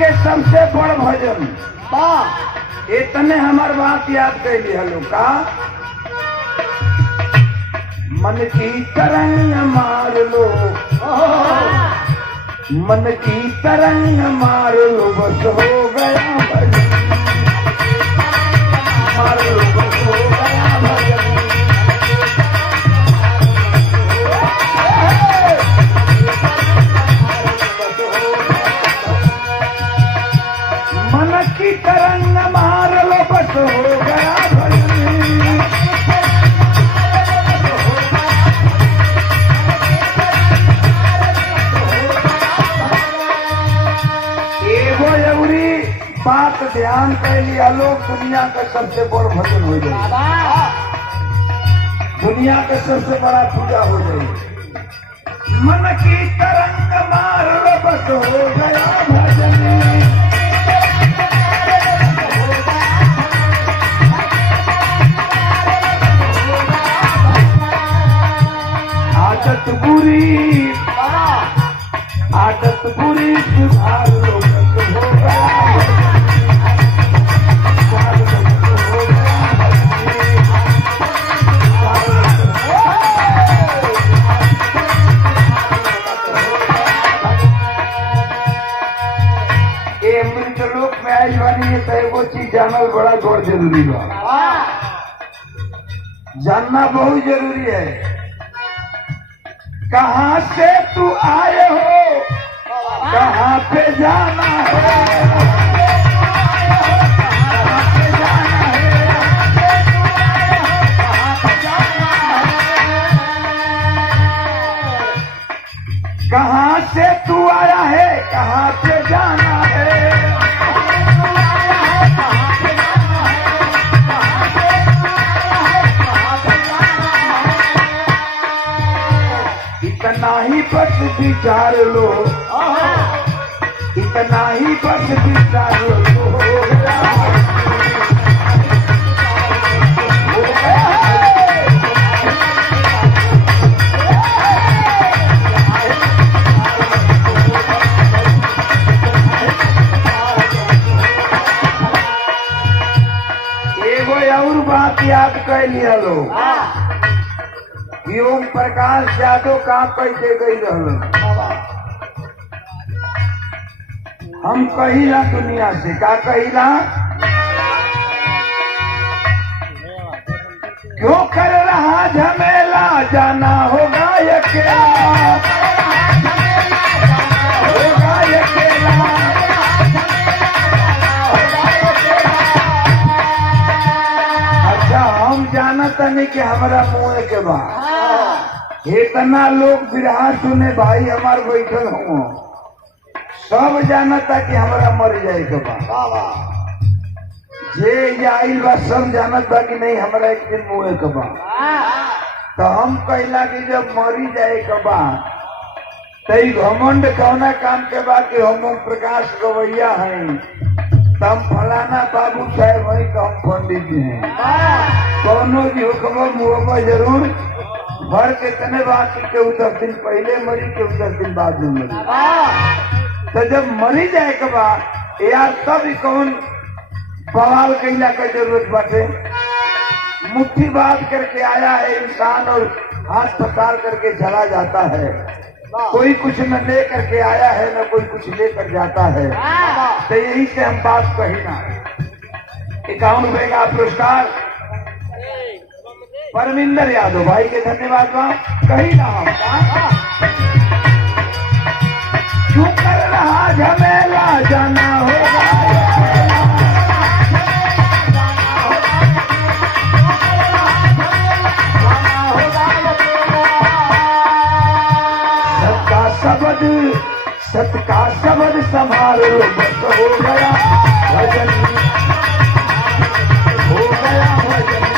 के सबसे बड़ भजन इतने हमार बात याद कैली हलो का मन की तरंग मार लो मन की तरंग मार लो बस हो गया भजन मार लो बस हो गया भजन मन की तरंग मार लो बस हो गया भजन एगो जरूरी बात ध्यान कर लिया लोग दुनिया का सबसे बड़ भजन हो जाए दुनिया का सबसे बड़ा पूजा हो जाए मन की तरंग मार लो बस हो गया भजन आदत बुरी सुधार लो बस हो गया मृत लोक में आई वाली है तो एगो चीज जानना बड़ा गौर जरूरी बा जानना बहुत जरूरी है कहाँ से तू आए हो कहाँ पे जाना है कहाँ से तू आया है कहाँ पे जाना है इतना ही बस विचार लो इतना ही बस विचार लो एगो और बात याद कर लिया लो ओम प्रकाश यादव का कैसे गई रहलो हम कहिला दुनिया से का कहिला क्यों कर रहा झमेला जाना होगा अकेला होगा अकेला अच्छा हम जानता नहीं कि हमारा मुँह के बाद इतना लोग बिरहा सुने भाई हमार बैठल हूँ सब जानता कि हमारा मर जाए के बाद जे आइल बा सब जानत बा कि नहीं हमारा एक दिन मुँह के बाद तो हम कहला कि जब मरी जाए के बाद तो घमंड कौना काम के बाद कि हम प्रकाश गवैया हैं तम फलाना बाबू साहब है तो हम पंडित जी हैं कौनो जी हुक्म मुँह जरूर भर के तने बात के 10 दिन पहले मरी के 10 दिन बाद में मरी तो जब मरी जाए के बाद यार तब कौन बवाल कैला का जरूरत बाटे मुट्ठी बात करके आया है इंसान और हाथ पसार करके चला जाता है कोई कुछ न ले करके आया है न कोई कुछ लेकर जाता है तो यही से हम बात कही ना 51 रुपए का पुरस्कार परमिंदर यादव भाई के धन्यवाद कही ना हम क्यों कर रहा झमेला जाना होगा सत का शब्द संभालो बस हो गया भजन हो गया भजन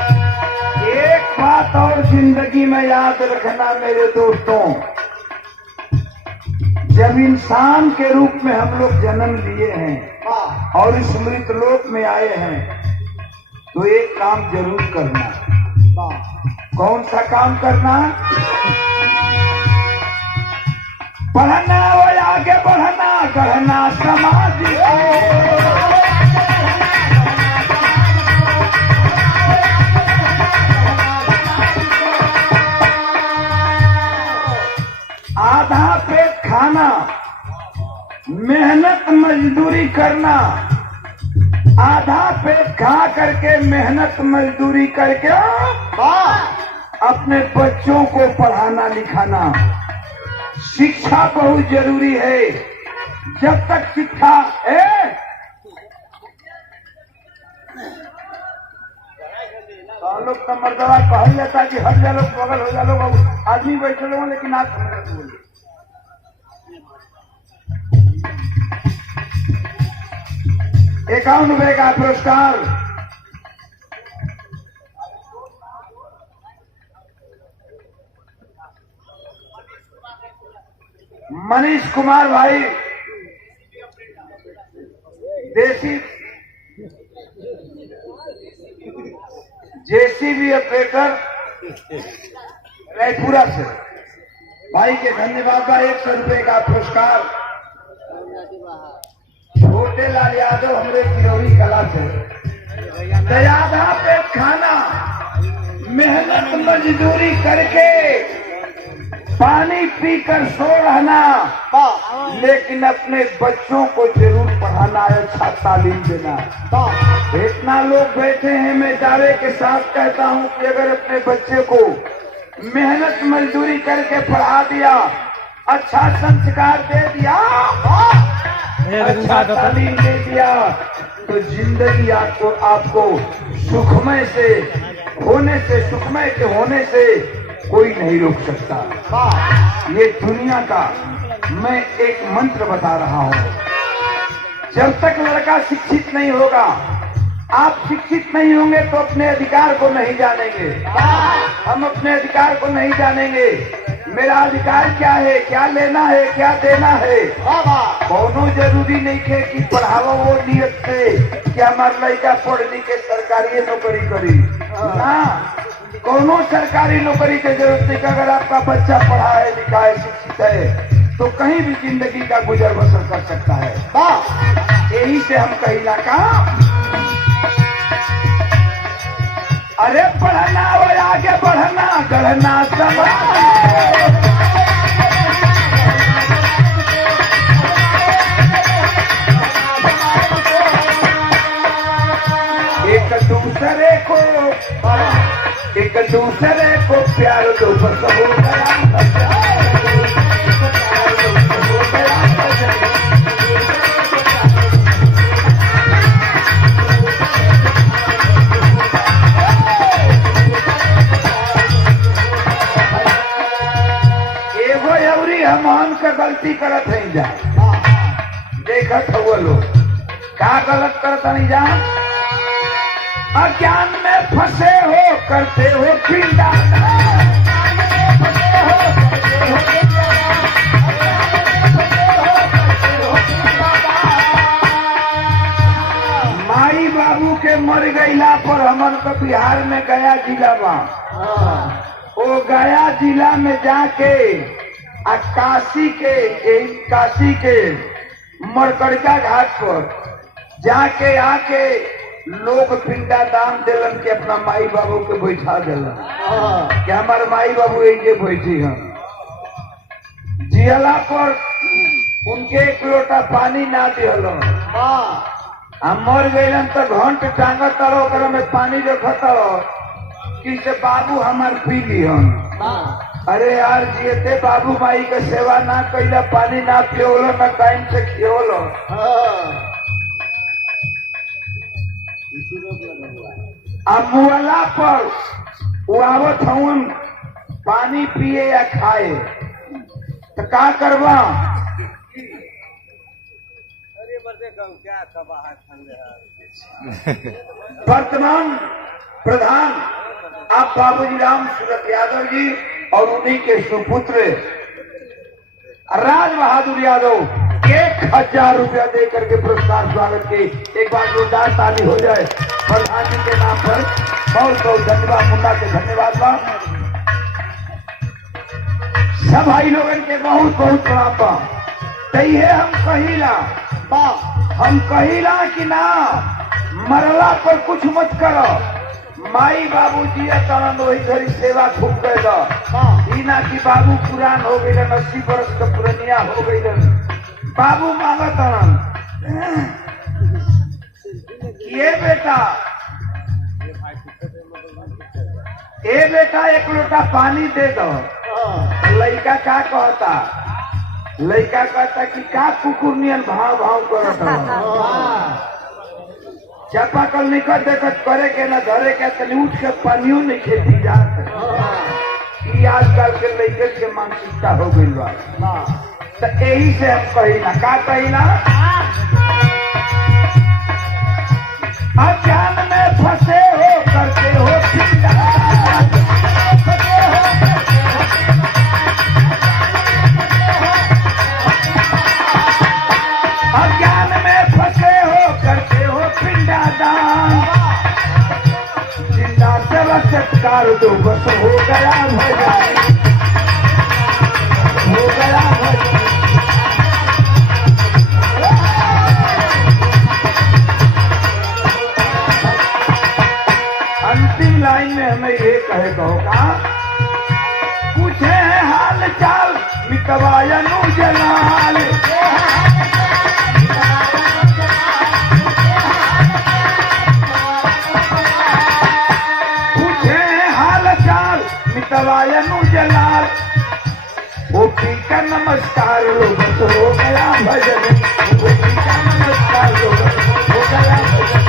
एक बात और जिंदगी में याद रखना मेरे दोस्तों जब इंसान के रूप में हम लोग जन्म लिए हैं और इस मृत लोक में आए हैं तो तो एक काम जरूर करना। कौन सा काम करना? पढ़ना और आगे बढ़ना, गढ़ना समाज आधा पेट खाना, मेहनत मजदूरी करना, आधा पेट खा करके मेहनत मजदूरी करके अपने बच्चों को पढ़ाना लिखाना। शिक्षा बहुत जरूरी है। जब तक शिक्षा हम लोग का मर्दवा कहल जाता कि हट जा लोग, बगल हो जा लोग, आदमी बैठे लोग लेकिन आप बोले। ₹51 का पुरस्कार मनीष कुमार भाई, देसी जेसीबी ऑपरेटर रायपुरा से भाई के धन्यवाद का ₹100 का पुरस्कार। छोटे लाल यादव हमरे किरोड़ी कला से। आधा पेट खाना, मेहनत मजदूरी करके पानी पीकर सो रहना, लेकिन अपने बच्चों को जरूर पढ़ाना, अच्छा तालीम देना। इतना लोग बैठे हैं, मैं दावे के साथ कहता हूं कि अगर अपने बच्चे को मेहनत मजदूरी करके पढ़ा दिया, अच्छा संस्कार दे दिया, अच्छा तालीम दे दिया, तो जिंदगी आपको सुखमय के होने से कोई नहीं रोक सकता। ये दुनिया का मैं एक मंत्र बता रहा हूँ। जब तक लड़का शिक्षित नहीं होगा, आप शिक्षित नहीं होंगे तो अपने अधिकार को नहीं जानेंगे। हम अपने अधिकार को नहीं जानेंगे। मेरा अधिकार क्या है, क्या लेना है, क्या देना है। कोनो जरूरी नहीं है कि पढ़ावा वो नियत से कि हमारा लड़का पढ़ लिख के सरकारी नौकरी करी ना। कोनो सरकारी नौकरी की जरूरत नहीं। अगर आपका बच्चा पढ़ा है, लिखा है, शिक्षित है, तो कहीं भी जिंदगी का गुजर बसर कर सकता है। यही से हम कहिला का, अरे पढ़ना और आगे बढ़ना, गढ़ना समाज। एक दूसरे को प्यार दो, बस हो गया। हम का गलती करत है जा, देखत हो लोग का गलत करत नहीं जा। अज्ञान में फंसे हो, करते हो पिंडा। माई बाबू के मर गईला पर हमन को बिहार में गया जिला बा। वो गया जिला में जाके काशी के मरकड़का घाट पर जाके आके लोग पिंडा दान दिलन के अपना माई बाबू के बैठा दिलन कि हमारे माई बाबू ये बैठी हैं। जियला पर उनके एक लोटा पानी ना दिहल, हम मर गईलन तो घंट टांग तरो में पानी रखत कि से बाबू हमार पी लिहन। अरे यार, जियते बाबू माई के सेवा ना कैला, पानी ना पियोलो, ना टाइम से खियोलो। अब मुआला पर वो आवत हूँ पानी पिए या खाए तो का करवा? वर्तमान प्रधान आप बाबूजी राम सूरत यादव जी और उन्हीं के सुपुत्र राज बहादुर यादव 1000 रुपया दे करके पुरस्कार स्वागत के एक बार जोरदार ताली हो जाए प्रधान जी के नाम पर। बहुत बहुत धन्यवाद, मुन्ना के धन्यवाद बा। सब भाई लोगन के बहुत बहुत प्रणाम बा। तैहे हम कहिला कि ना मरला पर कुछ मत करो। माई बाबू जी तरण वही घड़ी सेवा खूब कर दो। ना कि बाबू पुरान हो गई 80 बरस का पुरनिया हो गई बाबू मांगा तरण ये बेटा एक लोटा पानी दे दो। लड़का का कहता लड़का कहता कि का कुकुर नियन भाव भाव करता चापाकल निकट देखत करे के ना धरे के तनी उठ के पानियों नहीं खेती जात। आजकल के लड़के के मानसिकता हो गई बा। तो यही से हम कहिला का कहिला अज्ञान में फंसे हो करते हो अज्ञान में फंसे हो करते हो पिंडादान। जिंदा सेवा सत्कार दो बस हो गया भजन हो गया भजन। अंतिम लाइन में हमें ये कहे होगा पूछे हाल चाल मितवायनु जलाल। पूछे हाल चाल मितवायनु जलाल। गोपी का नमस्कार लोग हो गया भजन। गोपी का नमस्कार लोग हो गया भजन।